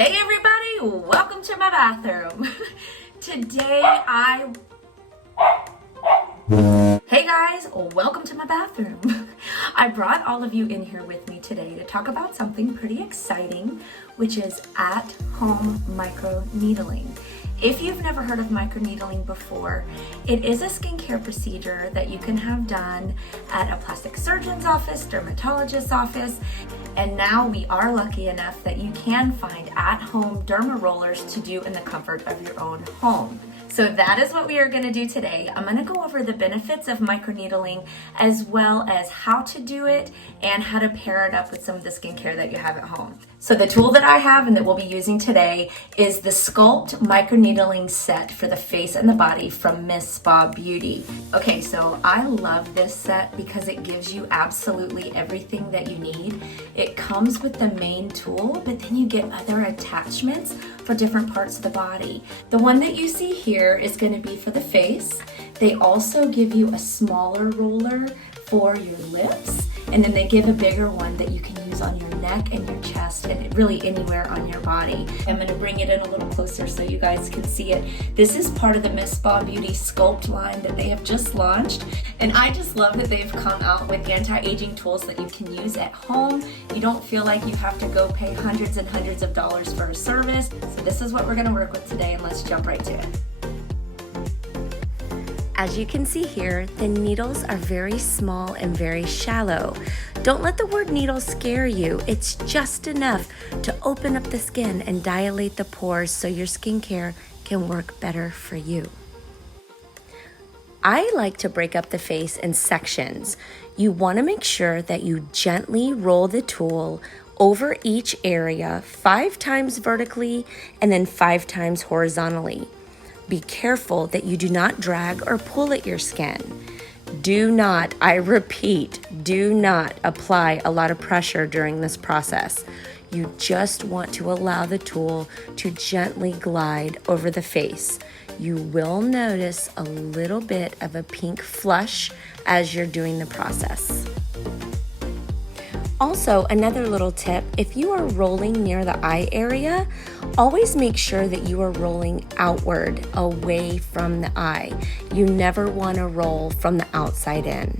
Hey everybody, welcome to my bathroom. Hey guys, welcome to my bathroom. I brought all of you in here with me today to talk about something pretty exciting, which is at-home microneedling. If you've never heard of microneedling before, it is a skincare procedure that you can have done at a plastic surgeon's office, dermatologist's office, and now we are lucky enough that you can find at-home Dermarollers to do in the comfort of your own home. So that is what we are going to do today. I'm going to go over the benefits of microneedling as well as how to do it and how to pair it up with some of the skincare that you have at home. So the tool that I have and that we'll be using today is the Sculpt Microneedling Set for the face and the body from Miss Spa Beauty. Okay, so I love this set because it gives you absolutely everything that you need. It comes with the main tool, but then you get other attachments for different parts of the body. The one that you see here is going to be for the face. They also give you a smaller roller for your lips, and then they give a bigger one that you can use on your neck and your chest and really anywhere on your body. I'm going to bring it in a little closer so you guys can see it. This is part of the Miss Spa Beauty Sculpt line that they have just launched, and I just love that they've come out with anti-aging tools that you can use at home. You don't feel like you have to go pay hundreds and hundreds of dollars for a service. So this is what we're going to work with today, and let's jump right to it. As you can see here, the needles are very small and very shallow. Don't let the word needle scare you. It's just enough to open up the skin and dilate the pores so your skincare can work better for you. I like to break up the face in sections. You want to make sure that you gently roll the tool over each area 5 times vertically and then 5 times horizontally. Be careful that you do not drag or pull at your skin. Do not, I repeat, do not apply a lot of pressure during this process. You just want to allow the tool to gently glide over the face. You will notice a little bit of a pink flush as you're doing the process. Also, another little tip, if you are rolling near the eye area, always make sure that you are rolling outward, away from the eye. You never want to roll from the outside in.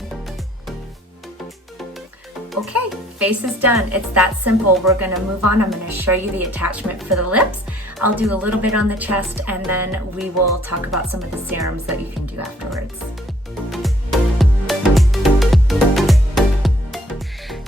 Okay, face is done. It's that simple. We're going to move on. I'm going to show you the attachment for the lips. I'll do a little bit on the chest, and then we will talk about some of the serums that you can do afterwards.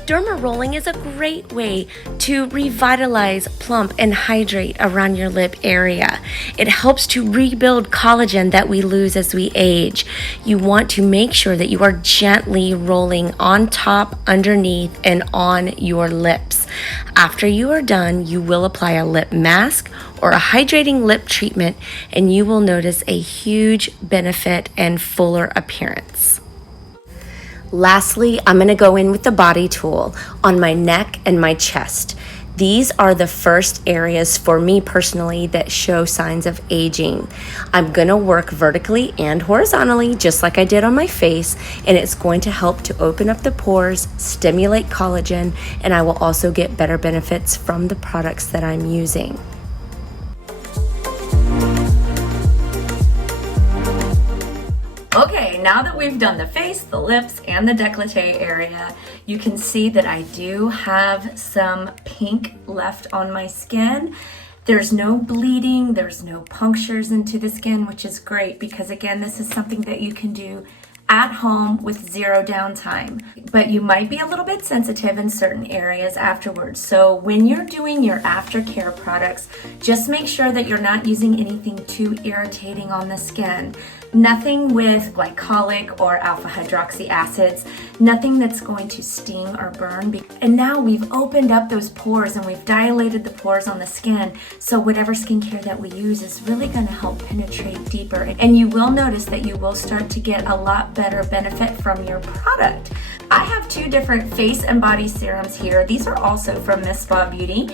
Dermarolling is a great way to revitalize, plump, and hydrate around your lip area. It helps to rebuild collagen that we lose as we age. You want to make sure that you are gently rolling on top, underneath, and on your lips. After you are done, you will apply a lip mask or a hydrating lip treatment, and you will notice a huge benefit and fuller appearance. Lastly, I'm going to go in with the body tool on my neck and my chest. These are the first areas for me personally that show signs of aging. I'm going to work vertically and horizontally just like I did on my face, and it's going to help to open up the pores, stimulate collagen, and I will also get better benefits from the products that I'm using. Okay, now that we've done the face, the lips, and the décolleté area, you can see that I do have some pink left on my skin. There's no bleeding, there's no punctures into the skin, which is great because again, this is something that you can do at home with zero downtime. But you might be a little bit sensitive in certain areas afterwards. So when you're doing your aftercare products, just make sure that you're not using anything too irritating on the skin. Nothing with glycolic or alpha hydroxy acids, nothing that's going to sting or burn. And now we've opened up those pores and we've dilated the pores on the skin. So whatever skincare that we use is really going to help penetrate deeper. And you will notice that you will start to get a lot better benefit from your product. I have 2 different face and body serums here. These are also from Miss Spa Beauty,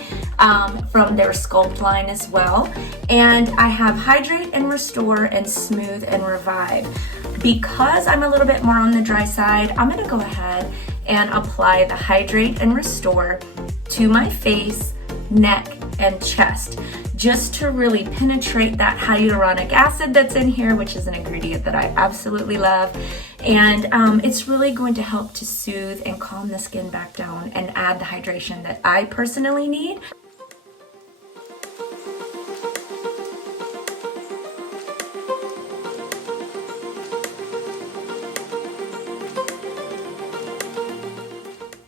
from their Sculpt line as well. And I have Hydrate and Restore and Smooth and Revive. Because I'm a little bit more on the dry side, I'm going to go ahead and apply the Hydrate and Restore to my face, neck, and chest, just to really penetrate that hyaluronic acid that's in here, which is an ingredient that I absolutely love. And it's really going to help to soothe and calm the skin back down and add the hydration that I personally need.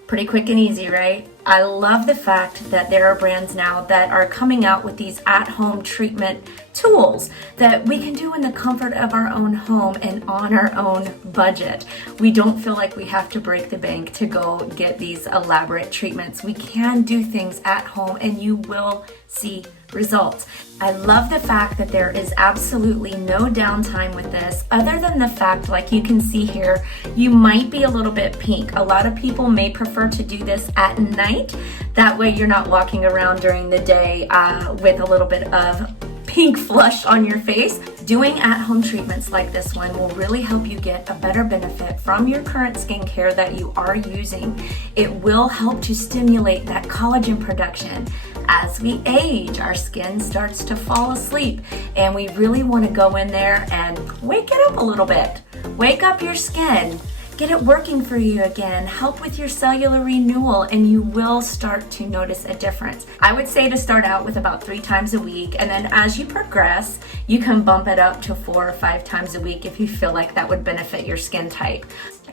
Pretty quick and easy, right? I love the fact that there are brands now that are coming out with these at-home treatment tools that we can do in the comfort of our own home and on our own budget. We don't feel like we have to break the bank to go get these elaborate treatments. We can do things at home and you will see results. I love the fact that there is absolutely no downtime with this, other than the fact, like you can see here, you might be a little bit pink. A lot of people may prefer to do this at night. That way you're not walking around during the day with a little bit of pink flush on your face. Doing at-home treatments like this one will really help you get a better benefit from your current skincare that you are using. It will help to stimulate that collagen production. As we age, our skin starts to fall asleep, and we really want to go in there and wake it up a little bit. Wake up your skin. Get it working for you again, help with your cellular renewal, and you will start to notice a difference. I would say to start out with about 3 times a week, and then as you progress, you can bump it up to 4 or 5 times a week if you feel like that would benefit your skin type.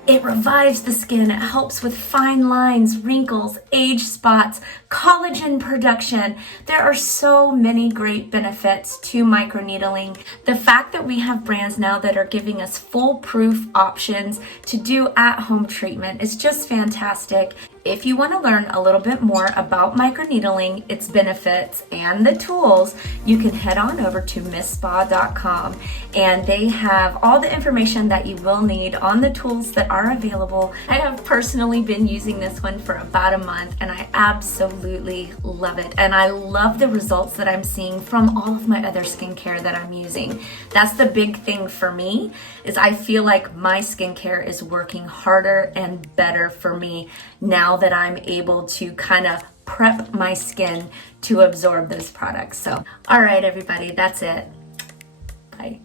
It revives the skin, it helps with fine lines, wrinkles, age spots, collagen production. There are so many great benefits to microneedling. The fact that we have brands now that are giving us foolproof options to do at-home treatment is just fantastic. If you want to learn a little bit more about microneedling, its benefits, and the tools, you can head on over to missspa.com, and they have all the information that you will need on the tools that are available. I have personally been using this one for about a month, and I absolutely love it. And I love the results that I'm seeing from all of my other skincare that I'm using. That's the big thing for me, is I feel like my skincare is working harder and better for me now that I'm able to kind of prep my skin to absorb those products. So, all right, everybody, that's it. Bye.